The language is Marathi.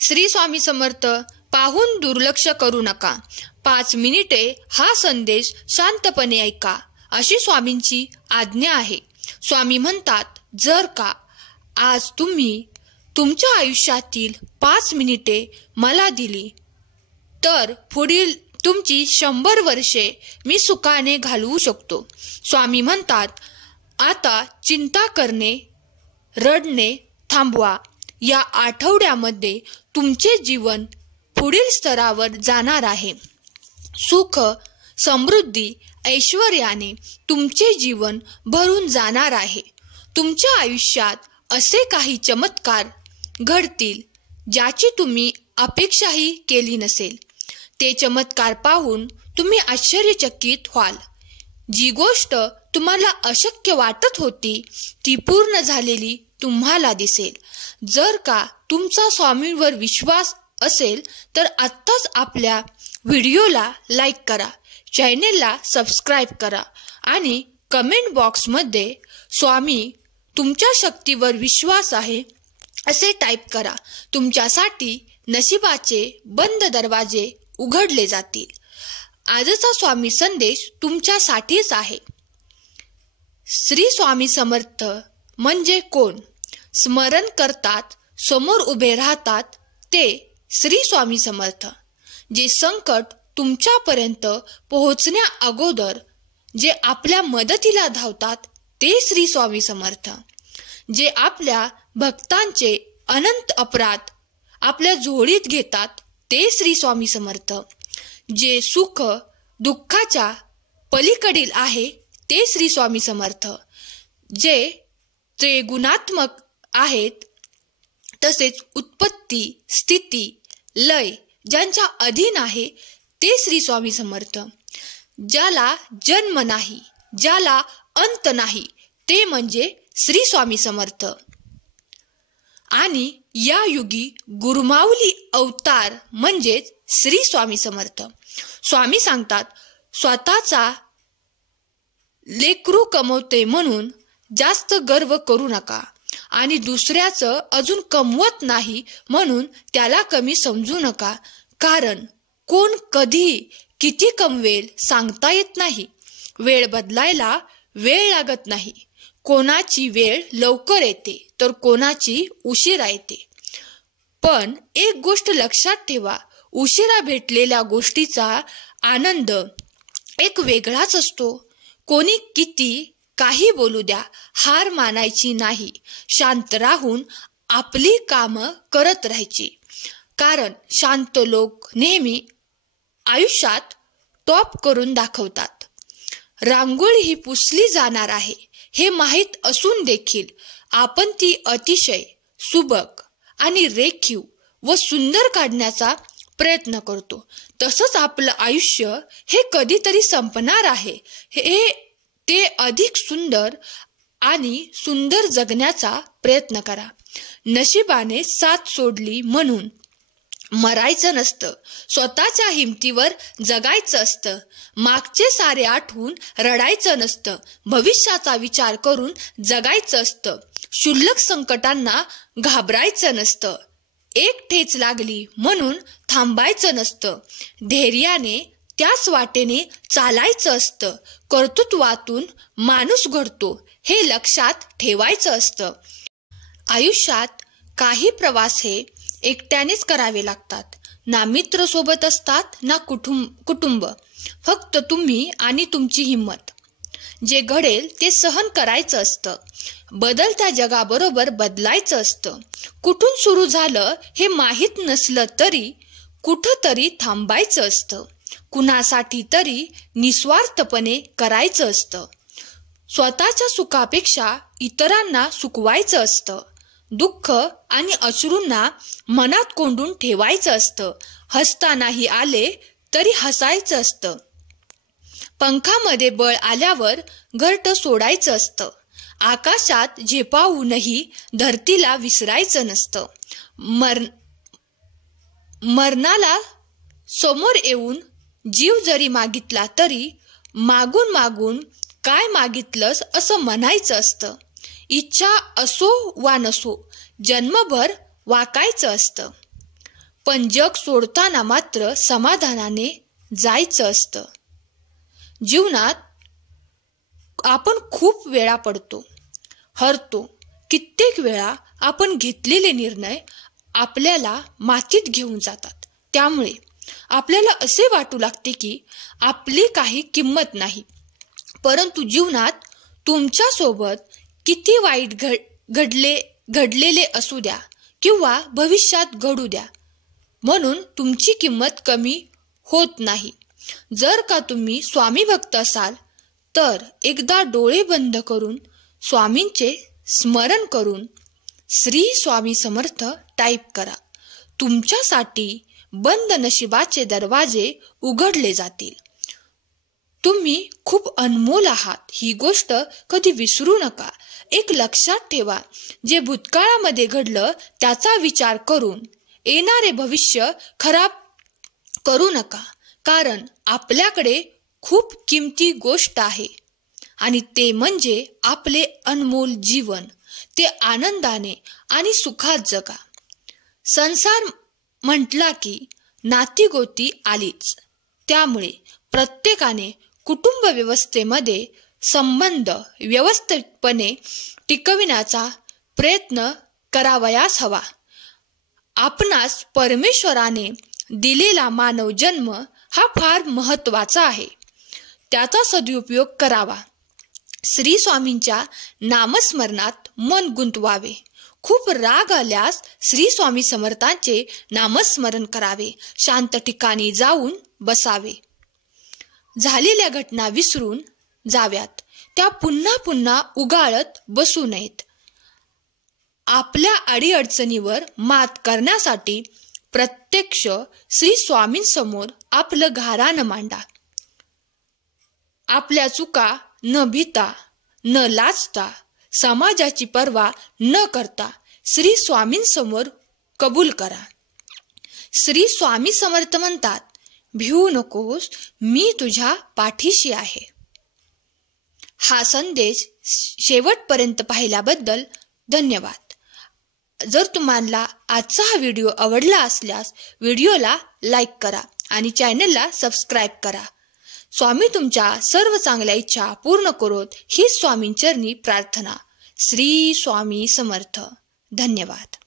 श्री स्वामी समर्थ. पाहून दुर्लक्ष करू नका. 5 मिनिटे हा संदेश शांतपणे ऐका, अशी स्वामींची आज्ञा आहे. स्वामी म्हणतात, जर का आज तुम्ही तुमच्या आयुष्यातील 5 मिनिटे मला दिली तर पुढील तुमची 100 वर्षे मी सुखाने घालवू शकतो. स्वामी म्हणतात, आता चिंता करणे, रडणे थांबवा. या आठवड्यामध्ये तुमचे जीवन पुढील स्तरावर जाणार आहे. सुख, समृद्धी, ऐश्वर्याने तुमचे जीवन भरून जाणार आहे. तुमच्या आयुष्यात असे काही चमत्कार घडतील ज्याची तुम्ही अपेक्षाही केली नसेल. ते चमत्कार पाहून तुम्ही आश्चर्यचकित व्हाल. जी गोष्ट तुम्हाला अशक्य वाटत होती ती पूर्ण झालेली तुम्हाला दिसेल. जर का तुमचा स्वामींवर विश्वास असेल तर आत्ताच आपल्या व्हिडिओला लाईक करा, चॅनेलला सबस्क्राईब करा आणि कमेंट बॉक्समध्ये स्वामी तुमच्या शक्तीवर विश्वास आहे असे टाईप करा. तुमच्यासाठी नशिबाचे बंद दरवाजे उघडले जातील. आजचा स्वामी संदेश तुमच्यासाठीच आहे. श्री स्वामी समर्थ म्हणजे कोण? स्मरण करतात, समोर उभे राहतात ते श्री स्वामी समर्थ. जे संकट तुमच्यापर्यंत पोहोचण्या अगोदर जे आपल्या मदतीला धावतात ते श्री स्वामी समर्थ. जे आपल्या भक्तांचे अनंत अपराध आपल्या झोळीत घेतात ते श्री स्वामी समर्थ. जे सुख दुःखाच्या पलीकडील आहे ते श्री स्वामी समर्थ. जे त्रिगुणात्मक आहेत तसेच उत्पत्ती, स्थिती, लय ज्यांच्या अधीन आहे ते श्री स्वामी समर्थ. ज्याला जन्म नाही, ज्याला अंत नाही ते म्हणजे श्री स्वामी समर्थ. आणि या युगी गुरुमाऊली अवतार म्हणजेच श्री स्वामी समर्थ. स्वामी सांगतात, स्वतःचा लेकरू कमवते म्हणून जास्त गर्व करू नका आणि दुसऱ्याचं अजून कमवत नाही म्हणून त्याला कमी समजू नका. कारण कोण कधी किती कमवेल सांगता येत नाही. वेळ बदलायला वेळ लागत नाही. कोणाची वेळ लवकर येते तर कोणाची उशिरा येते. पण एक गोष्ट लक्षात ठेवा, उशिरा भेटलेल्या गोष्टीचा आनंद एक वेगळाच असतो. कोणी किती काही बोलू द्या, हार मानायची नाही. शांत राहून आपली कामं करत राहायची. कारण शांत लोक नेहमी आयुष्यात टॉप करून दाखवतात. रांगोळी ही पुसली जाणार आहे हे माहीत असून देखील आपण ती अतिशय सुबक आणि रेखीव व सुंदर काढण्याचा प्रयत्न करतो. तसंच आपलं आयुष्य हे कधीतरी संपणार आहे. ते अधिक सुंदर आणि सुंदर जगण्याचा प्रयत्न करा. नशिबाने साथ सोडली म्हणून मरायचं नसतं. स्वतःच्या हिमतीवर जगायचं असतं. मागचे सारे आठवून रडायचं नसतं. भविष्याचा विचार करून जगायचं असतं. क्षुल्लक संकटांना घाबरायचं नसतं. एक ठेच लागली म्हणून थांबायचं नसतं. धैर्याने त्याच वाटेने चालायचं असतं. कर्तृत्वातून माणूस घडतो हे लक्षात ठेवायचं असतं. आयुष्यात काही प्रवास हे एकट्यानेच करावे लागतात. ना मित्र सोबत असतात, ना कुटुंब. फक्त तुम्ही आणि तुमची हिंमत. जे घडेल ते सहन करायचं असतं. बदलत्या जगाबरोबर बदलायचं असतं. कुठून सुरू झालं हे माहीत नसलं तरी कुठंतरी थांबायचं असतं. कुणासाठी तरी निस्वार्थपणे करायचं असतं. स्वतःच्या सुखापेक्षा इतरांना सुखवायचं असतं. दुःख आणि अश्रूंना मनात कोंडून ठेवायचं असतं. हसतानाही आले तरी हसायचं असतं. पंखामध्ये बळ आल्यावर घरटं सोडायचं असतं. आकाशात झेपावूनही धरतीला विसरायचं नसतं. मरणाला समोर येऊन जीव जरी मागितला तरी मागून मागून काय मागितलंस असं म्हणायचं असतं. इच्छा असो वा नसो जन्मभर वाकायचं असतं. पण जग सोडताना मात्र समाधानाने जायचं असतं. जीवनात आपण खूप वेळा पडतो, हरतो. कित्येक वेळा आपण घेतलेले निर्णय आपल्याला मातीत घेऊन जातात. त्यामुळे आपल्याला असे वाटू लागते की आपली काही किंमत नाही. परंतु जीवनात तुमच्या सोबत किती वाईट घडलेले असू द्या किंवा भविष्यात घडू द्या, म्हणून तुमची किंमत कमी होत नाही. जर का तुम्ही स्वामी भक्त असाल तर एकदा डोळे बंद करून स्वामींचे स्मरण करून श्री स्वामी समर्थ टाईप करा. तुमच्यासाठी बंद नशिबाचे दरवाजे उघडले जातील. तुम्ही खूप अनमोल आहात, ही गोष्ट कधी विसरू नका. एक लक्षात ठेवा, जे भूतकाळामध्ये घडलं त्याचा विचार करून येणारे भविष्य खराब करू नका. कारण आपल्याकडे खूप किमती गोष्ट आहे आणि ते म्हणजे आपले अनमोल जीवन. ते आनंदाने आणि सुखात जगा. संसार म्हटला की नातीगोती आलीच. त्यामुळे प्रत्येकाने कुटुंब व्यवस्थेमध्ये संबंध व्यवस्थितपणे टिकविण्याचा प्रयत्न करावयास हवा. आपणास परमेश्वराने दिलेला मानव जन्म हा फार महत्त्वाचा आहे. त्याचा सदुपयोग करावा. श्री स्वामींच्या नामस्मरणात मन गुंतवावे. खूप राग आल्यास श्री स्वामी समर्थांचे नामस्मरण करावे. शांत ठिकाणी जाऊन बसावे. झालेल्या घटना विसरून जाव्यात. त्या पुन्हा पुन्हा उगाळत बसू नयेत. आपल्या अडीअडचणीवर मात करण्यासाठी प्रत्यक्ष श्री स्वामींसमोर आपलं गाऱ्हाण मांडा. आपल्या चुका न भिता न लाजता समाजाची पर्वा न करता श्री स्वामींसमोर कबूल करा. श्री स्वामी समर्थ म्हणतात, भिवू नकोस, मी तुझ्या पाठीशी आहे. हा संदेश शेवटपर्यंत पाहिल्याबद्दल धन्यवाद. जर तुम्हाला आजचा हा व्हिडिओ आवडला असल्यास व्हिडिओला लाईक करा आणि चॅनलला सबस्क्राईब करा. स्वामी तुमच्या सर्व चांगल्या इच्छा पूर्ण करोत, ही स्वामींचरणी प्रार्थना. श्री स्वामी समर्थ. धन्यवाद.